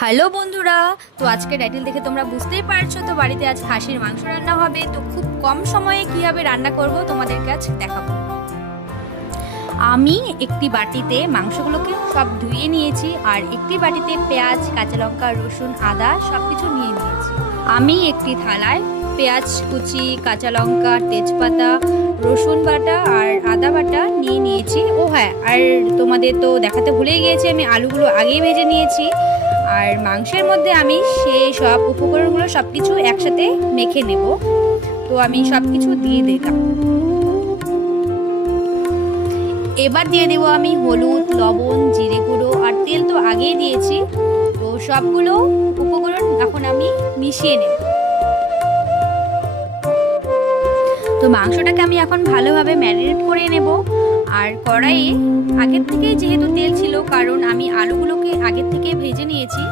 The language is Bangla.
হ্যালো বন্ধুরা, তো আজকে টাইটেল দেখে তোমরা বুঝতেই পারছো তো বাড়িতে আজ খাসির মাংস রান্না হবে। তো খুব কম সময়ে কিভাবে রান্না করব তোমাদেরকে আজ দেখাবো। আমি একটি বাটিতে মাংসগুলোকে সব ধুয়ে নিয়েছি আর একটি বাটিতে পেঁয়াজ, কাঁচা লঙ্কা, রসুন, আদা সব কিছু নিয়ে নিয়েছি। আমি একটি থালায় পেঁয়াজ কুচি, কাঁচা লঙ্কা, তেজপাতা, রসুন বাটা আর আদা বাটা নিয়ে নিয়েছি। ও হ্যাঁ, আর তোমাদের তো দেখাতে ভুলেই গিয়েছি, আমি আলুগুলো আগেই ভেজে নিয়েছি। আর মাংসের মধ্যে আমি সেই সব উপকরণগুলো সব কিছু একসাথে মেখে নেব। তো আমি সব কিছু দিয়ে দিলাম। এবার দিয়ে দেবো আমি হলুদ, লবণ, জিরে গুঁড়ো আর তেল তো আগেই দিয়েছি। তো সবগুলো উপকরণ এখন আমি মিশিয়ে নেব। তো মাংসটাকে আমি এখন ভালোভাবে ম্যারিনেট করে নেব। আর কড়াইয়ে আগের থেকেই যেহেতু তেল ছিল, কারণ আমি আলুগুলোকে আগের থেকে ভেজে নিয়েছি।